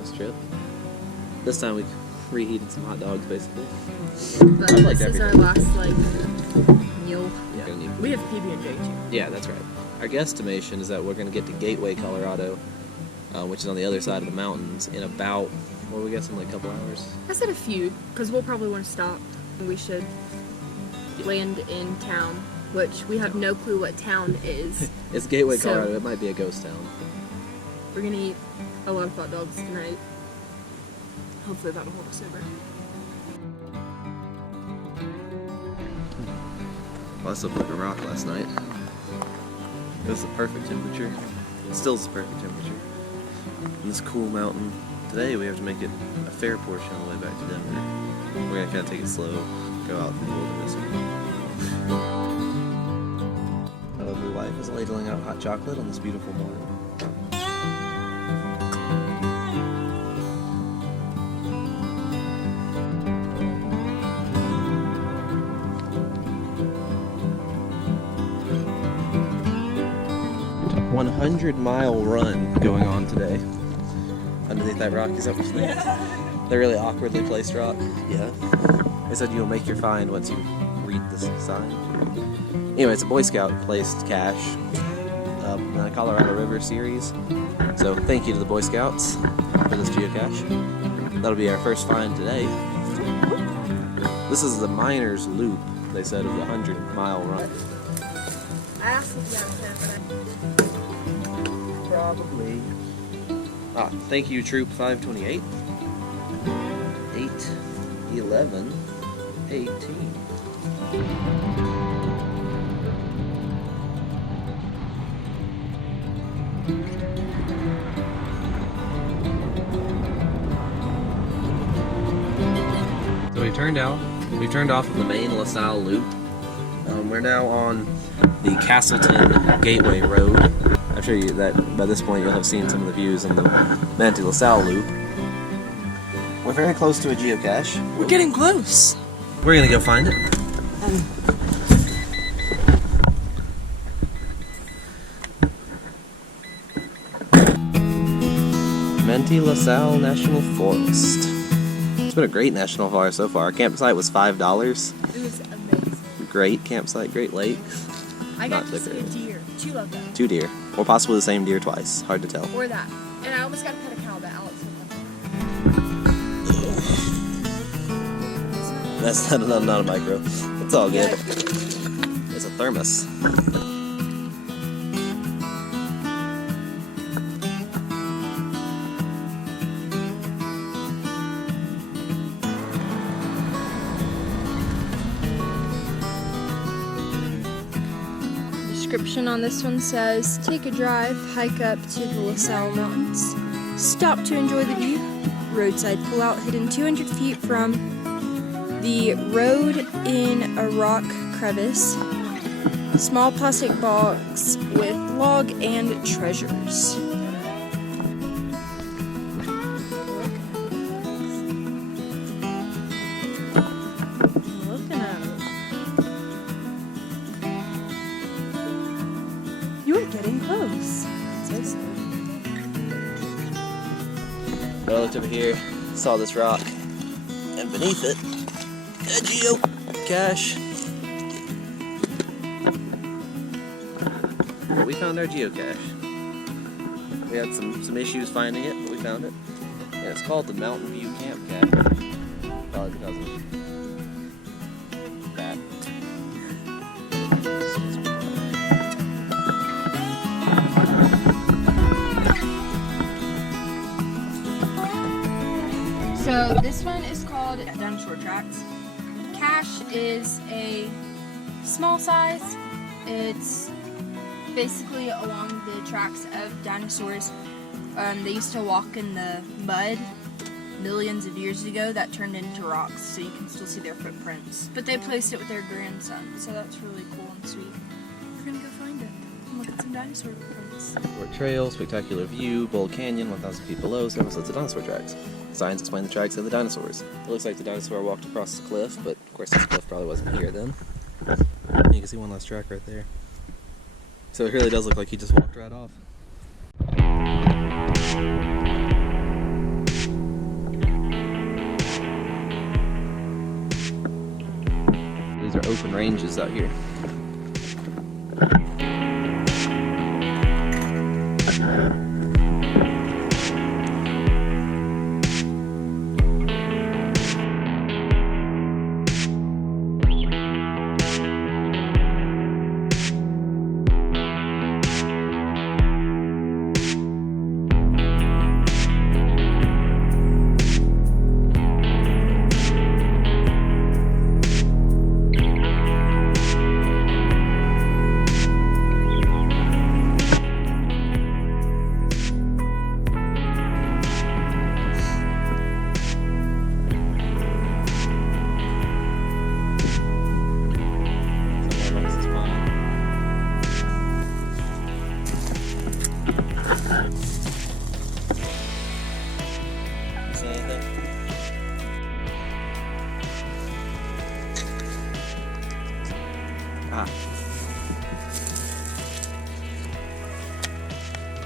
this trip. This time we reheated some hot dogs, basically. But this is our last, like, meal. Yeah. We have PB&J too. Yeah, that's right. Our guesstimation is that we're going to get to Gateway, Colorado, which is on the other side of the mountains, in about, what are we guessing, like a couple hours? I said a few, because we'll probably want to stop. We should land in town, which we have no clue what town is. It's Gateway, Colorado. It might be a ghost town. We're going to eat a lot of hot dogs tonight. Hopefully that'll hold us sober. Well, I slept like a rock last night. It was the perfect temperature. It still is the perfect temperature. In this cool mountain. Today we have to make it a fair portion on the way back to Denver. We're gonna kind of take it slow, go out in the wilderness. My lovely wife is ladling out hot chocolate on this beautiful morning. A 100-mile run going on today. Underneath that rock, is that what you think? Yeah. The really awkwardly placed rock? Yeah. They said you'll make your find once you read this sign. Anyway, it's a Boy Scout placed cache in the Colorado River series. So thank you to the Boy Scouts for this geocache. That'll be our first find today. This is the Miner's Loop, they said, of the 100-mile run. I asked if you had a pen, Probably. Thank you, Troop 528. 8, 11, 18. So we turned off of the Manti-La Sal loop. We're now on the Castleton Gateway Road. I'm sure that by this point you'll have seen some of the views on the Manti-La Sal loop. We're very close to a geocache. we're getting close. We're gonna go find it. Manti-La Sal National Forest. It's been a great national forest so far. Our campsite was $5. It was amazing. Great campsite, great lake. I got to see a deer. 2 of them. 2 deer. Or possibly the same deer twice. Hard to tell. Or that. And I almost got to pet a cow, but Alex was That's not a micro. It's all good. It's a thermos. Description on this one says, take a drive, hike up to the La Sal Mountains, stop to enjoy the view, roadside pullout hidden 200 feet from the road in a rock crevice, small plastic box with log and treasures. You are getting close. So slow. I looked over here, saw this rock, and beneath it, a geocache. Well, we found our geocache. We had some issues finding it, but we found it. And it's called the Mountain View Camp Cache. Probably because of that. So this one is called Dinosaur Tracks. Cache is a small size. It's basically along the tracks of dinosaurs. They used to walk in the mud millions of years ago that turned into rocks, so you can still see their footprints. But they placed it with their grandson, so that's really cool and sweet. We're gonna go find it and look at some dinosaur footprints. Short trail, spectacular view, bold canyon, 1,000 feet below, several sets of dinosaur tracks. Signs explain the tracks of the dinosaurs. It looks like the dinosaur walked across the cliff, but of course this cliff probably wasn't here then. You can see one last track right there. So it really does look like he just walked right off. open ranges out here.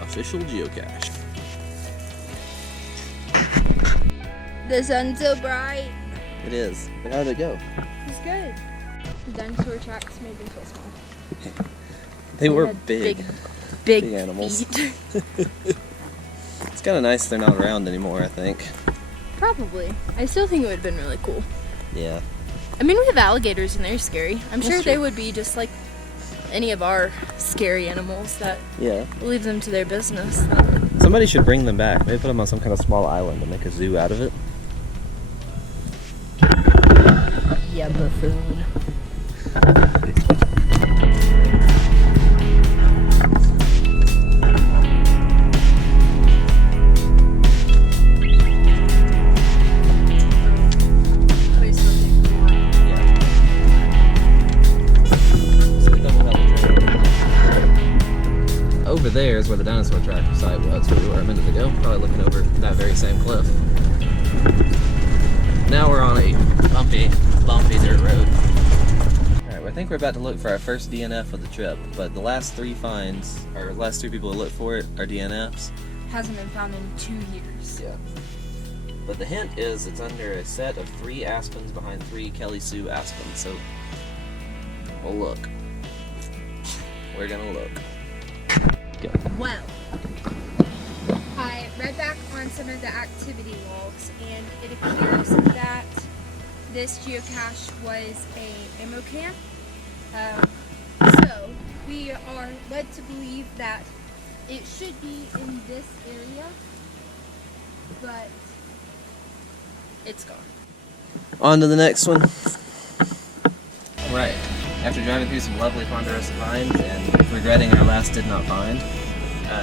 Official geocache. The sun's so bright. It is. But how did it go? It's good. The dinosaur tracks made me feel small. They were had big big animals. feet. It's kind of nice they're not around anymore, I think. Probably. I still think it would have been really cool. Yeah. I mean, we have alligators and they're scary. I'm That's sure true. they would be just like any of our scary animals that Yeah. leave them to their business. Somebody should bring them back. Maybe put them on some kind of small island and make a zoo out of it. Yeah, buffoon. Over there is where the dinosaur track site was, where we were a minute ago, probably looking over that very same cliff. Now we're on a bumpy dirt road. Alright, well, I think we're about to look for our first DNF of the trip, but the last three finds, or last three people who looked for it, are DNFs. Hasn't been found in 2 years. Yeah. But the hint is it's under a set of 3 aspens behind 3 Kelly Sue aspens, so we'll look. We're gonna look. Go. Well, I read back on some of the activity logs, and it appears that this geocache was a ammo can. So we are led to believe that it should be in this area, but it's gone. On to the next one. Right. After driving through some lovely ponderosa pines and regretting our last did not find,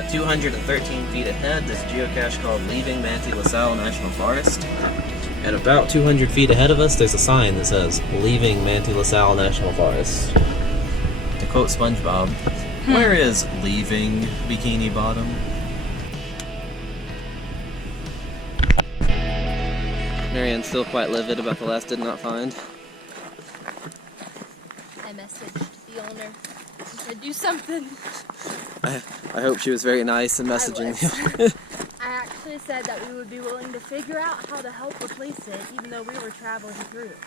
213 feet ahead, this geocache called Leaving Manti-La Sal National Forest. And about 200 feet ahead of us, there's a sign that says, Leaving Manti-La Sal National Forest. To quote SpongeBob, where is leaving Bikini Bottom? Marianne's still quite livid about the last did not find. I messaged the owner. I said, do something. I hope she was very nice in messaging you. I actually said that we would be willing to figure out how to help replace it, even though we were traveling through it.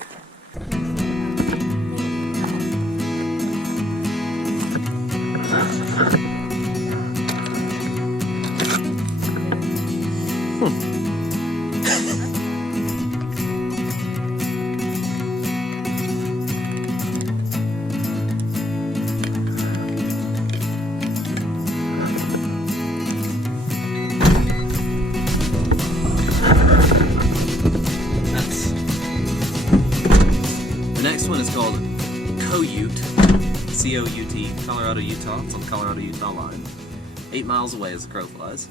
The next one is called Coyote, C-O-U-T, Colorado, Utah. It's on the Colorado-Utah line. 8 miles away as the crow flies.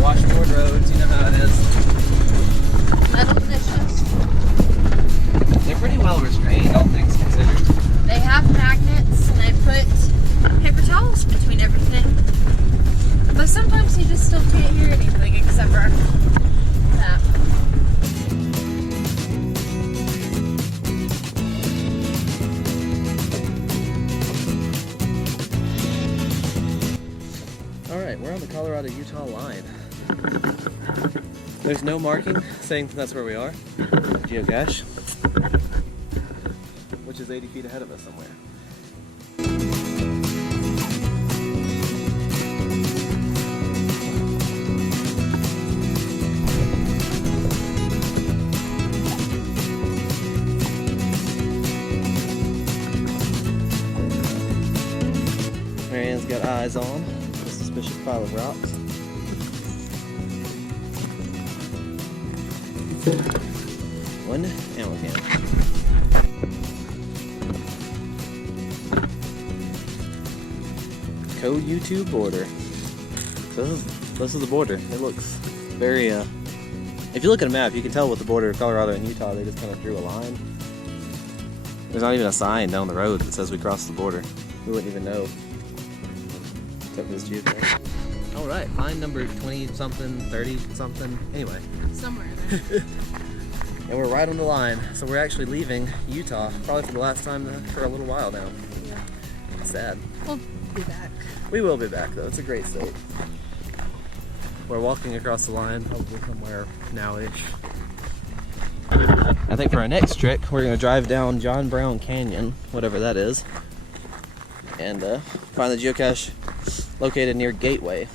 Washboard roads, you know how it is. Metal dishes. They're pretty well restrained, all things considered. They have magnets, and they put paper towels between everything. But sometimes you just still can't hear anything except for that. Nevada, Utah line. There's no marking saying that's where we are. Geocache. Which is 80 feet ahead of us somewhere. Marianne's got eyes on a suspicious pile of rocks. One ammo can. Co-YouTube border. So this is the border. It looks very, if you look at a map, you can tell with the border of Colorado and Utah, they just kind of drew a line. There's not even a sign down the road that says we crossed the border. We wouldn't even know. Except for this geocache. Alright, find number 20 something, 30 something, anyway. Somewhere there. And we're right on the line, so we're actually leaving Utah, probably for the last time for a little while now. Yeah. Sad. We'll be back. We will be back though, it's a great state. We're walking across the line, probably somewhere now-ish. I think for our next trick, we're going to drive down John Brown Canyon, whatever that is, and find the geocache located near Gateway.